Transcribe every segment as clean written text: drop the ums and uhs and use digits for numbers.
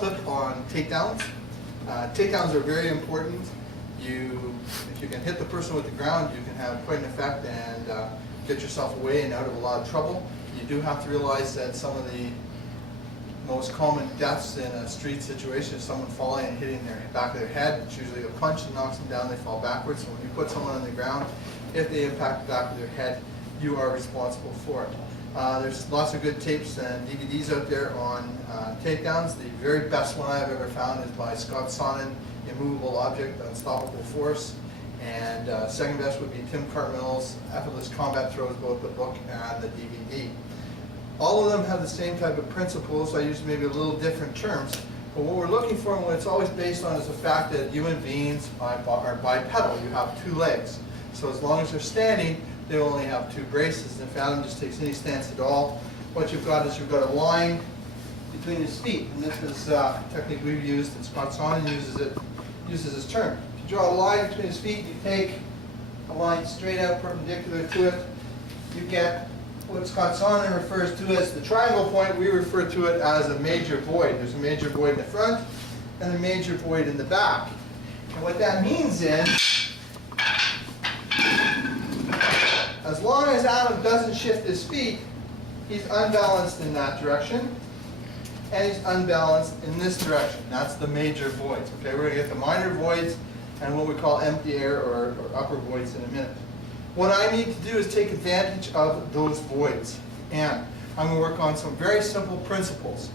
clip on takedowns. Takedowns are very important. If you can hit the person with the ground, you can have quite an effect and get yourself away and out of a lot of trouble. You do have to realize that some of the most common deaths in a street situation is someone falling and hitting their back of their head. It's usually a punch that knocks them down, they fall backwards. So when you put someone on the ground, if they impact the back of their head, you are responsible for it. There's lots of good tapes and DVDs out there on takedowns. The very best one I've ever found is by Scott Sonnen, Immovable Object, Unstoppable Force. And second best would be Tim Cartmill's Effortless Combat Throws, both the book and the DVD. All of them have the same type of principles. I use maybe a little different terms. But what we're looking for and what it's always based on is the fact that human beings are bipedal. You have two legs. So as long as they're standing, they only have two braces. And if Adam just takes any stance at all, what you've got is you've got a line between his feet. And this is a technique we've used, and Scott Sonnen uses this term. If you draw a line between his feet, you take a line straight out perpendicular to it, you get what Scott Sonnen refers to as the triangle point. We refer to it as a major void. There's a major void in the front and a major void in the back. And what that means is, as long as Adam doesn't shift his feet, he's unbalanced in that direction, and he's unbalanced in this direction. That's the major voids. Okay, we're going to get the minor voids and what we call empty air or upper voids in a minute. What I need to do is take advantage of those voids, and I'm going to work on some very simple principles.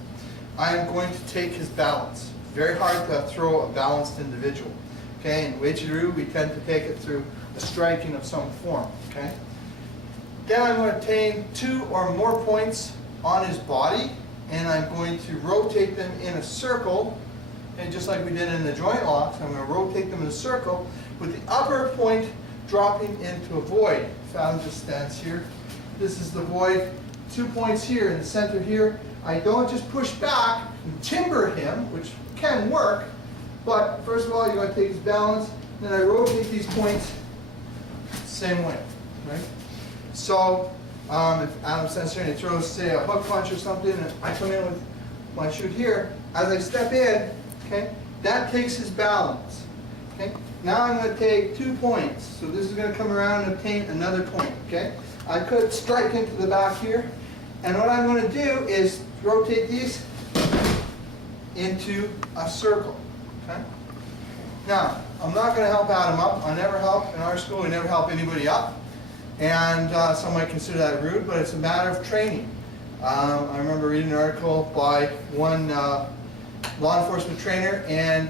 I am going to take his balance. Very hard to throw a balanced individual. Okay, in Weijiru we tend to take it through a striking of some form. Okay. Then I'm going to obtain 2 or more points on his body, and I'm going to rotate them in a circle, and just like we did in the joint locks, I'm going to rotate them in a circle with the upper point dropping into a void. If Adam just stands here, this is the void, 2 points here in the center here. I don't just push back and timber him, which can work, but first of all, you're going to take his balance, then I rotate these points the same way, right? So if Adam stands here and he throws, say, a hook punch or something, and I come in with my shoot here, as I step in, okay, that takes his balance. Okay? Now I'm going to take 2 points. So this is going to come around and obtain another point. Okay? I could strike into the back here, and what I'm going to do is rotate these into a circle. Okay? Now, I'm not going to help Adam up. I never help in our school. We never help anybody up. And some might consider that rude, but it's a matter of training. I remember reading an article by one law enforcement trainer and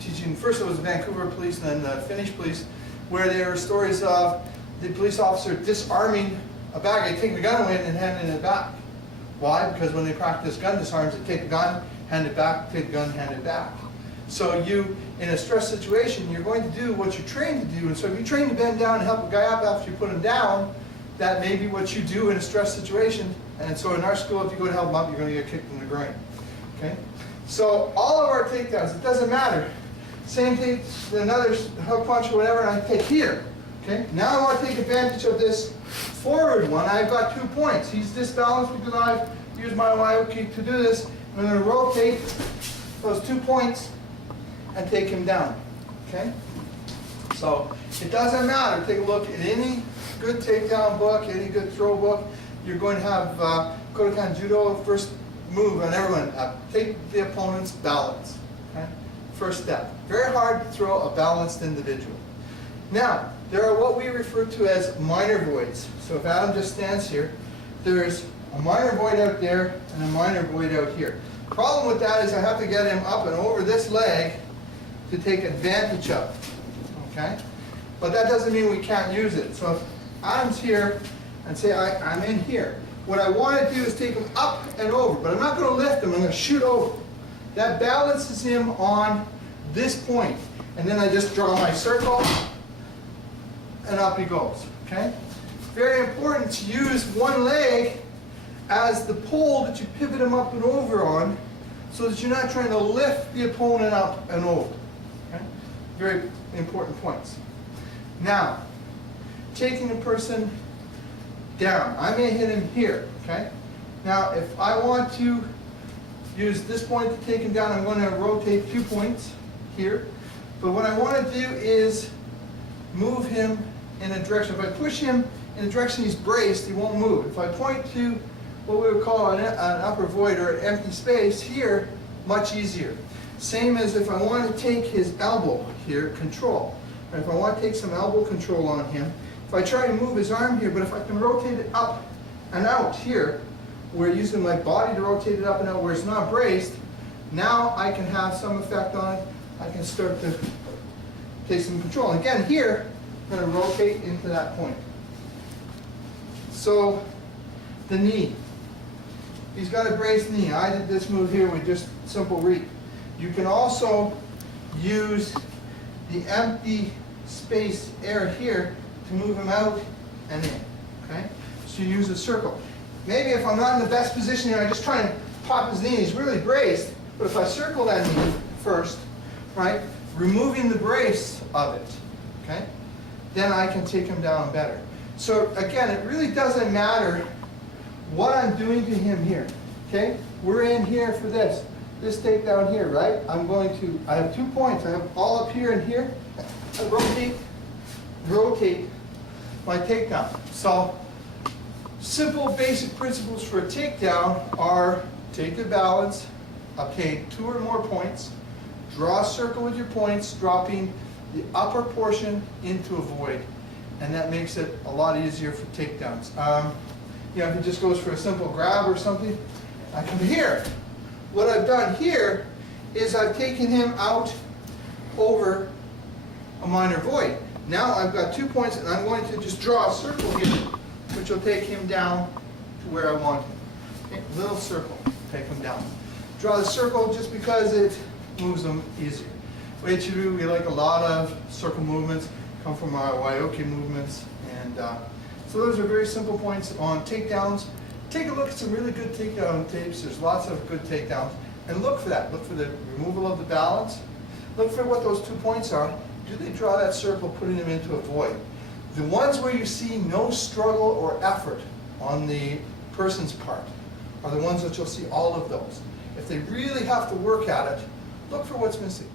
teaching, first it was the Vancouver police and then the Finnish police, where there were stories of the police officer disarming a bag. They take the gun away and handing it back. Why? Because when they practice gun disarms, they take the gun, hand it back, take the gun, hand it back. So you, in a stress situation, you're going to do what you're trained to do. And so if you train to bend down and help a guy up after you put him down, that may be what you do in a stress situation. And so in our school, if you go to help him up, you're going to get kicked in the groin. Okay? So all of our takedowns, it doesn't matter. Same thing, another hook punch or whatever, and I take here. Okay? Now I want to take advantage of this forward one. I've got 2 points. He's disbalanced because I've used my Wyoki to do this. I'm going to rotate those 2 points and take him down. Okay? So it doesn't matter. Take a look at any good takedown book, any good throw book. You're going to have Kodokan Judo, first move on everyone. Take the opponent's balance. Okay? First step. Very hard to throw a balanced individual. Now, there are what we refer to as minor voids. So if Adam just stands here, there's a minor void out there and a minor void out here. Problem with that is I have to get him up and over this leg to take advantage of. Okay? But that doesn't mean we can't use it. So if Adam's here and say I'm in here, what I want to do is take him up and over, but I'm not going to lift him, I'm going to shoot over. That balances him on this point. And then I just draw my circle and up he goes. Okay? Very important to use one leg as the pole that you pivot him up and over on, so that you're not trying to lift the opponent up and over. Okay? Very important points. Now, taking a person down. I may hit him here. Okay? Now, if I want to use this point to take him down. I'm going to rotate 2 points here. But what I want to do is move him in a direction. If I push him in a direction he's braced, he won't move. If I point to what we would call an upper void or an empty space here, much easier. Same as if I want to take his elbow here, control. And if I want to take some elbow control on him, if I try to move his arm here, but if I can rotate it up and out here, where using my body to rotate it up and out where it's not braced, now I can have some effect on it. I can start to take some control. And again, here, I'm going to rotate into that point. So, the knee. He's got a braced knee. I did this move here with just simple reap. You can also use the empty space area here to move him out and in. Okay? So you use a circle. Maybe if I'm not in the best position here, I just try and pop his knee. He's really braced. But if I circle that knee first, right, removing the brace of it, okay, then I can take him down better. So again, it really doesn't matter what I'm doing to him here. Okay? We're in here for this takedown here, right? I have 2 points. I have all up here and here. I rotate my takedown. So simple basic principles for a takedown are take the balance, obtain 2 or more points, draw a circle with your points, dropping the upper portion into a void. And that makes it a lot easier for takedowns. You know, if it just goes for a simple grab or something, I come here. What I've done here is I've taken him out over a minor void. Now I've got 2 points and I'm going to just draw a circle here, which will take him down to where I want him. Okay, little circle, take him down. Draw the circle just because it moves them easier. WPD, we like a lot of circle movements, come from our Wyoke movements, and so those are very simple points on takedowns. Take a look at some really good takedown tapes. There's lots of good takedowns, and look for that. Look for the removal of the balance. Look for what those 2 points are. Do they draw that circle, putting them into a void? The ones where you see no struggle or effort on the person's part are the ones that you'll see all of those. If they really have to work at it, look for what's missing.